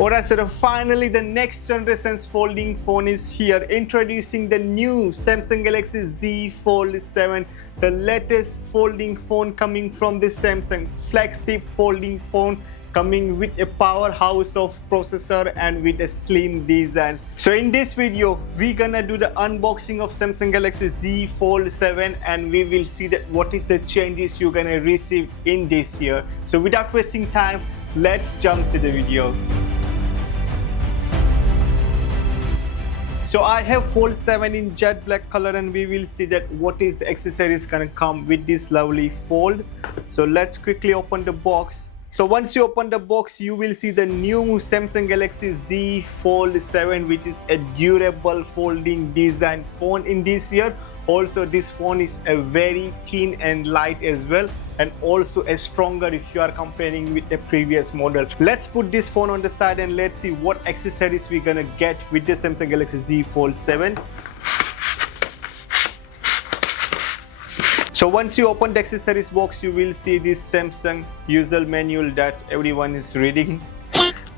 Alright, so finally the next generation's folding phone is here. Introducing the new Samsung Galaxy Z Fold 7, the latest folding phone coming from the Samsung flagship folding phone, coming with a powerhouse of processor and with a slim designs. So in this video, we're gonna do the unboxing of Samsung Galaxy Z Fold 7 and we will see that what is the changes you're gonna receive in this year. So without wasting time, let's jump to the video. So I have Fold 7 in jet black color and we will see that what is the accessories gonna come with this lovely fold. So let's quickly open the box. So once you open the box, you will see the new Samsung Galaxy Z Fold 7, which is a durable folding design phone in this year. Also, this phone is a very thin and light as well, and also a stronger if you are comparing with the previous model. Let's put this phone on the side and let's see what accessories we're gonna get with the Samsung Galaxy Z Fold 7. So once you open the accessories box, you will see this Samsung user manual that everyone is reading.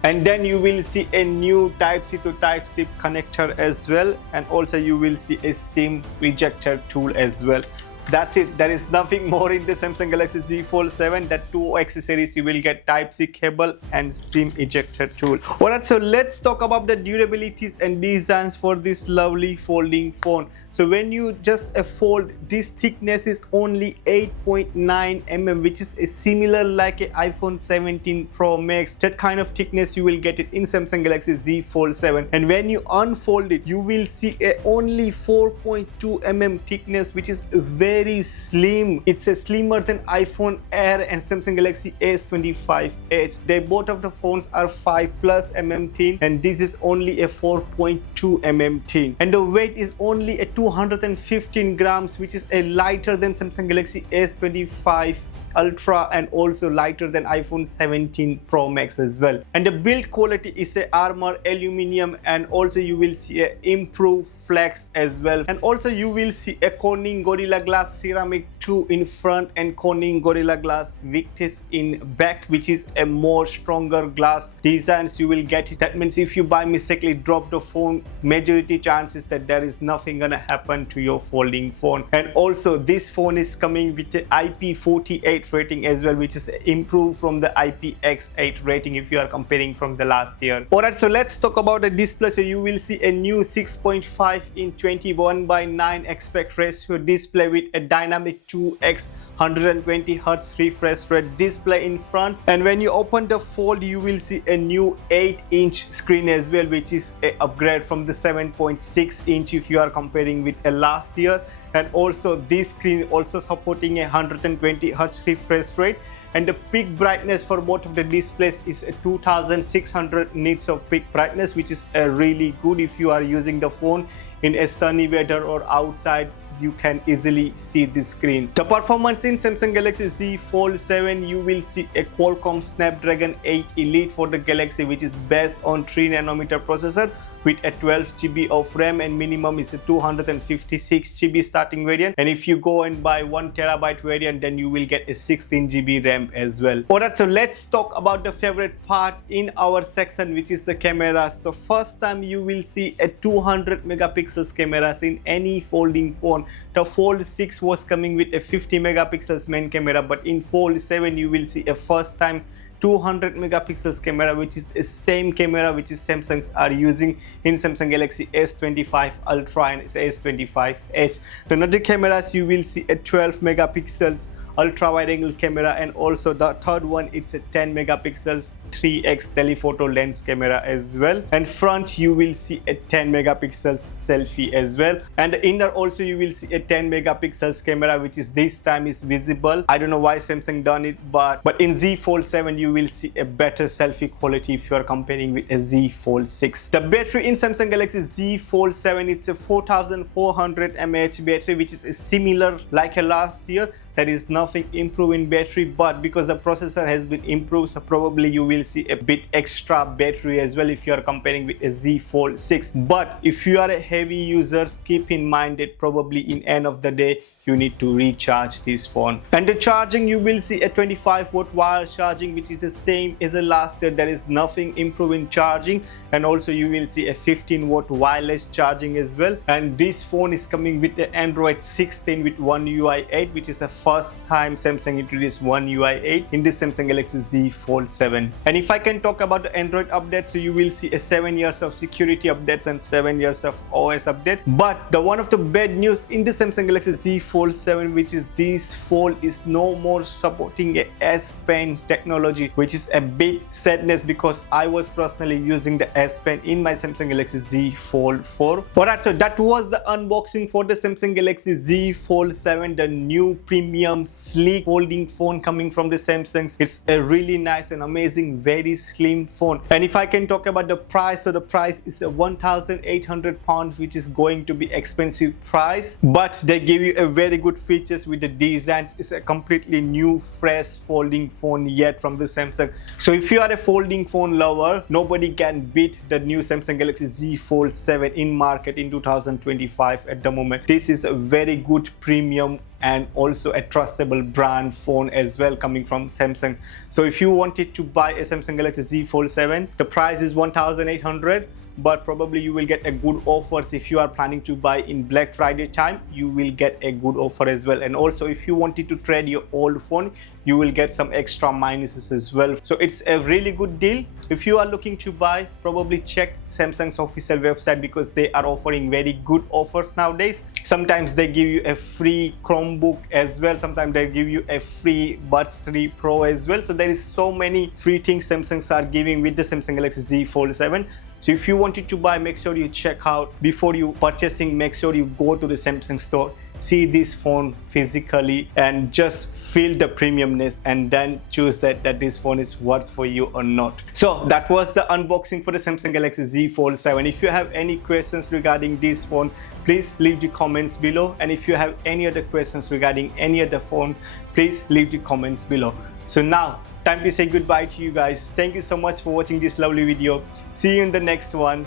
And then you will see a new Type-C to Type-C connector as well, and also you will see a SIM ejector tool as well. That's it. There is nothing more in the Samsung Galaxy Z Fold 7. That two accessories you will get: Type-C cable and SIM ejector tool. Alright, so let's talk about the durabilities and designs for this lovely folding phone. So when you just fold, this thickness is only 8.9 mm, which is similar like an iPhone 17 Pro Max. That kind of thickness you will get it in Samsung Galaxy Z Fold 7. And when you unfold it, you will see only 4.2 mm thickness, which is very slim. It's slimmer than iPhone Air and Samsung Galaxy S25 Edge. They both of the phones are 5+ mm thin, and this is only a 4.2 mm thin. And the weight is only a 215 grams, which is a lighter than Samsung Galaxy S25 Ultra and also lighter than iPhone 17 Pro Max as well. And the build quality is a armor aluminum, and also you will see a improved flex as well. And also you will see a Corning Gorilla Glass Ceramic 2 in front and Corning Gorilla Glass Victus in back, which is a more stronger glass designs you will get it. That means if you by mistakenly drop the phone, majority chances that there is nothing gonna happen to your folding phone. And also this phone is coming with the IP48 rating as well, which is improved from the IPX8 rating if you are comparing from the last year. Alright, so let's talk about the display. So you will see a new 6.5 in 21:9 aspect ratio display with a dynamic 2x 120Hz refresh rate display in front. And when you open the fold, you will see a new 8-inch screen as well, which is an upgrade from the 7.6 inch if you are comparing with last year. And also this screen also supporting a 120Hz refresh rate, and the peak brightness for both of the displays is a 2600 nits of peak brightness, which is really good if you are using the phone in a sunny weather or outside. You can easily see the screen. The performance in Samsung Galaxy Z Fold 7, you will see a Qualcomm Snapdragon 8 Elite for the Galaxy, which is based on 3nm processor with a 12GB of RAM, and minimum is a 256GB starting variant. And if you go and buy 1TB variant, then you will get a 16GB RAM as well. Alright, so let's talk about the favorite part in our section, which is the cameras. So first time you will see a 200 megapixels cameras in any folding phone. The Fold 6 was coming with a 50 megapixels main camera, but in Fold 7 you will see a first time 200 megapixels camera, which is the same camera which is Samsung's are using in Samsung Galaxy S25 Ultra and S25 Edge. The other cameras you will see a 12 megapixels ultra wide angle camera, and also the third one, it's a 10 megapixels 3x telephoto lens camera as well. And front you will see a 10 megapixels selfie as well. And the inner also you will see a 10 megapixels camera, which is this time is visible. I don't know why Samsung done it, but in Z Fold 7 you will see a better selfie quality if you are comparing with a Z Fold 6. The battery in Samsung Galaxy Z Fold 7, it's a 4400 mAh battery, which is similar like a last year. There is nothing improved in battery, but because the processor has been improved, so probably you will see a bit extra battery as well if you are comparing with a Z Fold 6. But if you are a heavy user, keep in mind that probably in end of the day you need to recharge this phone. And the charging, you will see a 25-watt wire charging, which is the same as the last year. There is nothing improved in charging. And also you will see a 15-watt wireless charging as well. And this phone is coming with the Android 16 with One UI 8, which is the first time Samsung introduced One UI 8 in the Samsung Galaxy Z Fold 7. And if I can talk about the Android updates, so you will see a 7 years of security updates and 7 years of OS update. But the one of the bad news in the Samsung Galaxy Z Fold 7, which is this phone is no more supporting a S Pen technology, which is a big sadness because I was personally using the S Pen in my Samsung Galaxy Z Fold 4. Alright, so that was the unboxing for the Samsung Galaxy Z Fold 7, the new premium sleek folding phone coming from the Samsung. It's a really nice and amazing, very slim phone. And if I can talk about the price, so the price is a £1,800, which is going to be expensive price, but they give you a very good features with the designs. It's a completely new fresh folding phone yet from the Samsung. So if you are a folding phone lover, nobody can beat the new Samsung Galaxy Z Fold 7 in market in 2025 at the moment. This is a very good premium and also a trustable brand phone as well coming from Samsung. So if you wanted to buy a Samsung Galaxy Z Fold 7, the price is 1,800, but probably you will get a good offers. If you are planning to buy in Black Friday time, you will get a good offer as well. And also if you wanted to trade your old phone, you will get some extra minuses as well. So it's a really good deal. If you are looking to buy, probably check Samsung's official website because they are offering very good offers nowadays. Sometimes they give you a free Chromebook as well. Sometimes they give you a free Buds 3 Pro as well. So there is so many free things Samsungs are giving with the Samsung Galaxy Z Fold 7. So if you wanted to buy, make sure you check out before you purchasing. Make sure you go to the Samsung store, see this phone physically and just feel the premiumness and then choose that this phone is worth for you or not. So that was the unboxing for the Samsung Galaxy Z Fold 7. If you have any questions regarding this phone, please leave the comments below. And if you have any other questions regarding any other phone, please leave the comments below. So now, time to say goodbye to you guys. Thank you so much for watching this lovely video. See you in the next one.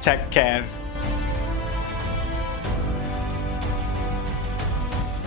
Take care.